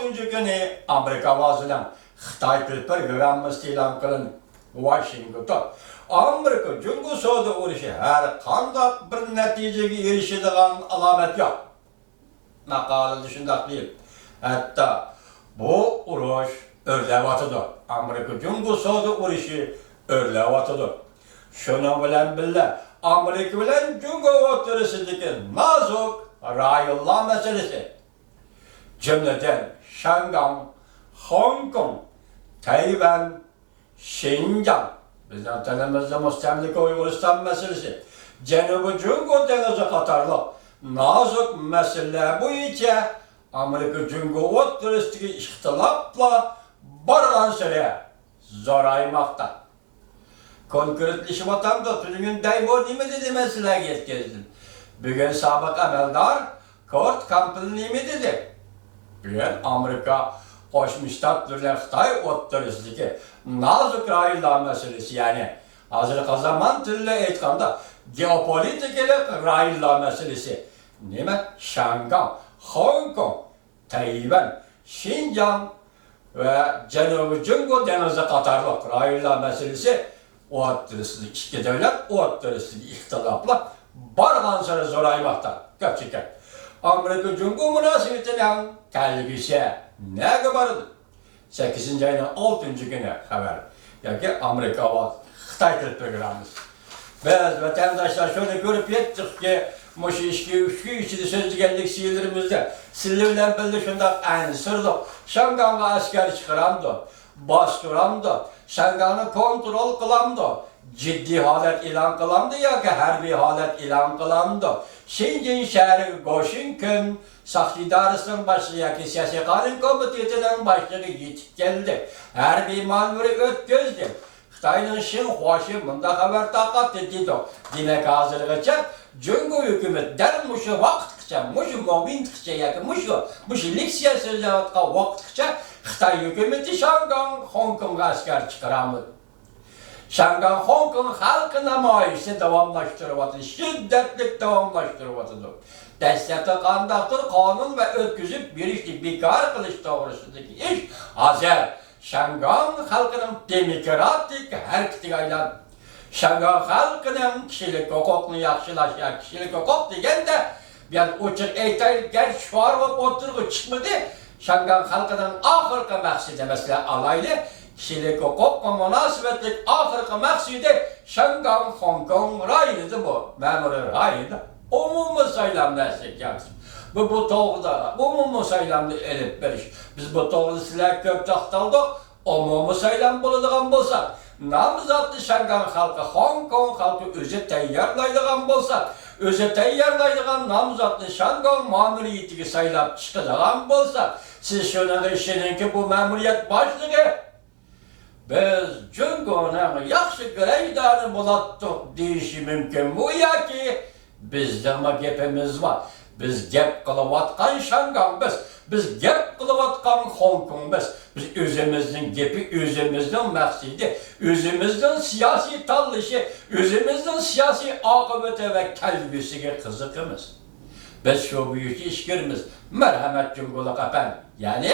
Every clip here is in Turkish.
6. günü Amerika vazılan Xitay programması ilan kılın Washington. Amerika Cumhur Soğudu uğraşı her kanda bir neticeye erişidiğen alamet yok. Makalı düşündak değil. Hatta bu uğraş örlevatıdır. Amerika Cumhur Soğudu uğraşı örlevatıdır. Şunu bilen bile Amerika bilen Cumhur oturusundaki nazuk rayullah meselesi. Cümleten Şangay, Hong Kong, Tayvan, Şincan, bizden tanımızda müstemlike Uygurustan meselesi, Cenubi Cumhur Denizi Katarlı nazuk mesele boyunca Amerika Cumhur oturusundaki ihtilafla barılan süre zoraymakta. Konkretleşip atamda tüzünün daimor nime dedi mesele yetkizdim. Bugün sabık ameldar Kurt Campbell nime dedi. Bugün Amerika Koşmuş Ştatlarla Xitay oturusundaki nazuk rayıllar meselesi yani hazırlık zaman türlü etkanda geopolitikalik rayıllar meselesi. Nime? Şangay, Hong Kong, Tayvan, Şincan ve Cenubi Cumhur Denizi Katarlı rayıllar meselesi o oturusundaki iki devlet o oturusundaki ihtilafla barılan sonra zoraymakta. Gerçekten. Amerika Cumhur münasebetine kelgisi ne kabarıdı? 8. ayının 6. günü haber. Yani Amerika ve Xitay programımız. Biz vatandaşlar şöyle görüp yettik ki Moşu işki içinde sözlügenlik şiirlerimizde Silivler bildi şundan ensırdık. Şangay'ı asker çıkaramdı, bastıramdı, Şangay'ı kontrol kılamdı. Ciddi halet ilan kılandı ya ki harbi halet ilan kılandı. Şincan şehri Washington Saktidarısının başlığı ya ki siyasi kanun komitetinin başlığı yetip geldi. Harbi manevri ötküzdü. Xitay'ın Şinhuaşı bunda haber takat edildi. Demek hazırlıkça Cumhur hükümet der muşu vaktıkça, muşu momentikçe ya ki muşu liksiya sözlevatka vaktıkça Xitay hükümeti Şangay, Hong Kong asker çıkaramadı. Şangay, Hong Kong halkı namayişi devamlaştırıvatıdır, şiddetlik devamlaştırıvatıdır. Destekli kandaktır, kanun ve ötküzüp bir işi bekar kılıç doğrusundaki iş hazır. Şangay halkının demokratik hareketi aylan. Şangay halkının kişilik hukukunu yaxşılaşan kişilik hukuk degen de ben uçuk eytaylık gel şuar ve oturgu çıkmadı. Şangay halkının ahırkı məqsidi mesela alaylı kişilik hukuk ve münasebetlik ahırkı məqsidi Şangay Hong Kong rayıydı bu. Memuru rayıydı. Umumi sayılamda esek yapsın. Bu doğruda umumi sayılamda elip veriş. Biz bu doğruda silah köp taxtaldık. Umumi sayılam buladigan bolsak, namzatlı Şangay halkı, Hong Kong halkı özü tayyorlaydigan bolsak, özü tayyorlaydigan namzatlı Şangay ma'muriyetiga saylab chiqadigan bolsak, siz şunu düşünün bu ma'muriyet başlığı biz Cumhur'un yaxşı greydanı bulattık deyişi mümkün bu ya ki bizden gepimiz var. Biz gep kılıvatkan Şangay biz gep kılıvatkan Hong Kong biz özümüzün gepi, özümüzün məqsidi, özümüzün siyasi tallışı, özümüzün siyasi akıbeti ve kelbisiga kızıkımız. Biz şu büyük işgirimiz, merhamet Cumhurluk efendim. Yani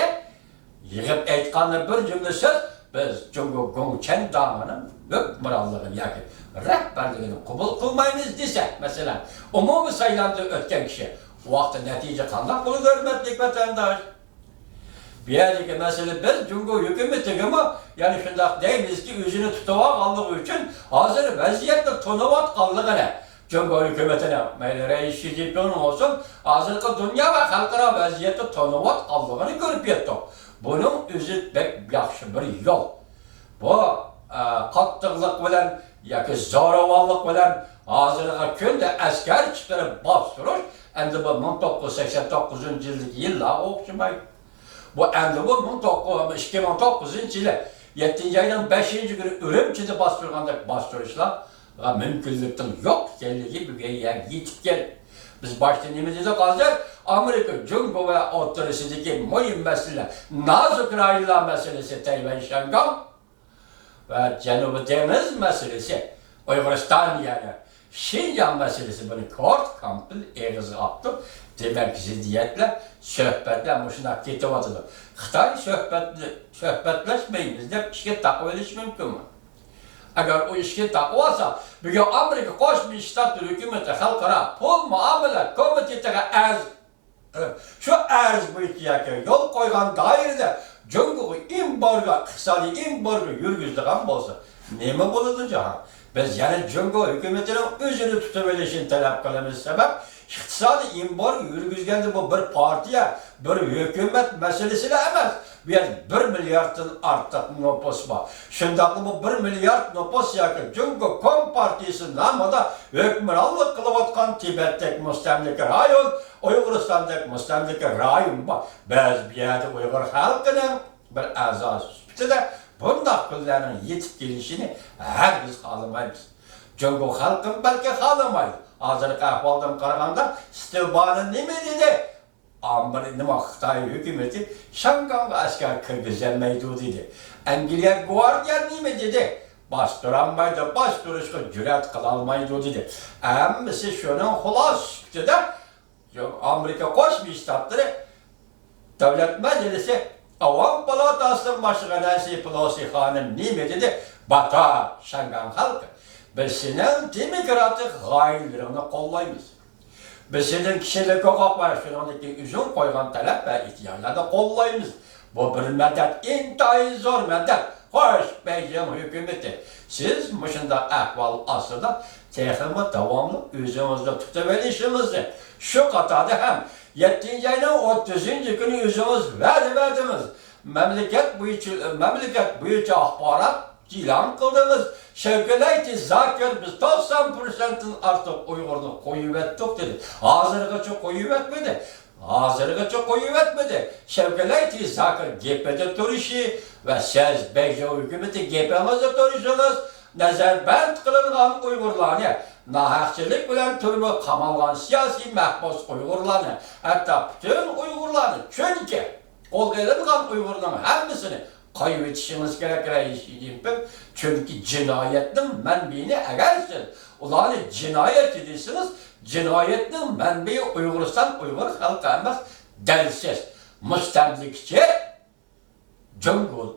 yığıp aytqanı bir cümle söz, biz Cumhur Gongchen dağının hükmürallığını yani rehberliğini kabul kılmayınız desek mesela umumi sayılamda ötken kişi o vakti netice kanlak bunu görmetlik vatandaş. Bir yerdeki mesele biz Cumhur hükümeti ama yani şundak deyimiz ki yüzünü tutuvak aldığı için hazır vaziyette tonuvat kaldığını Cumhur hükümetine reis Xi Jinping olsun hazırki dünya ve halkara vaziyette tonuvat kaldığını görüp yettik. Bunun özü pek yaxşı bir yol. Bu kattıqlık bilen yoki zo'ravonlik bilan hozirgi kunda askar chiqarib bostirish endi bu 1989 yillar o'xshamaydi. Bu endi bu 2009 yili 7 ayning 5 kuni Urumchida bostirgandek bostirishlar mumkinlikdan yo'q ekanligi bugun yetib keldi. Biz başta nima dedik hozir? Amerika Cumhur ve o'rtasidagi muhim masala nozik rayonlar masalasi Tayvan Şangay ve Cenubi Deniz meselesi, Uygurustan yani Şincan meselesi bunu Kurt Campbell ağzı attı. demek ziddiyetler, söhbetler muşuna ketivatıdır. Xitay söhbetleşmeyimiz deb işe takip ediş mümkün mü? Eğer o işe takip olsa, bugün Amerika Koşmuş Ştatları hükümeti halkara pul muamele komitetine şu arz boyutuyaki yol koygan dairede Cumhur'u imbarga, iqtisadi imbarga yürgüzdüğün bolsa, neme boladı jahan? Biz yani Cumhur hükümetinin özünü tutabilişini talep kılımız sebep, iqtisadi imbarga yürgüzgende bu bir partiye, bir hükümet meselesi de emez. Bir milyarddan artıq nopos var. Şundaqlı bu 1 milyard nopos yakı Cumhur Kom Partisi namıda hükümranlık kılıvatkan Tibet'teki müstemlike rayon, Uyguristan'daki müstemlike rayon var. Biz bir yerde Uygur halkının bir azası süpütüde bundaq kıllarının yetip gelişini herkes kalamayız. Cumhur halkın belki kalamayız. Hazırki ahvaldan qaraganda Stilban'ın neme dedi? Nima Xitoy hükümeti Şanganga asker kirgizilmaydi dedi. Angliya Guardian nima dedi? Bastırılmaydı, bastırışga cüret kılalmaydı dedi. Ammisi şunun xulosi Amerika Qo'shma Shtatları Davlat Majlisi Avam Palatasının başlığı Nancy Pelosi hanım nima dedi? Bata Şangan halkı. Biz senin demokratik gayelerini kollaymiz. Biz senin kişilik hukuk ve şunundaki üzüm koygan talep ve ihtiyaçları kollayımız. Bu bir medet, intayi zor medet. Hoş Beijing hükümeti. Siz muşunda ahval asırda tehimi devamlı üzümüzde tutuverişimizi. Şu katada hem 7. ayının 30. günü üzümüz verdimiz. Memleket boyunca ahbarat ilan kıldınız. Şevkeleyti Zakir biz 90%'ın artık Uygur'unu koyuvettik dedi. Hazırgaça koyuvetmedi. Şevkeleyti Zakir gepede turişi ve siz Beijing hükümeti gepemizde turişiniz. Nezarband kılıngan Uygurlarını, nahaqçılık bilen türlü kamalgan siyasi mahbus Uygurlarını, hatta bütün Uygurlarını çünkü kolgaylangan Uygurların hemmisini kaybetişiniz gerekir. Çünkü cinayetin menbiini eğer siz ulanı cinayet edirsiniz, cinayetin menbiyi Uyguristan Uygur halkı emez delsiz. Müstemlikçi Cumhur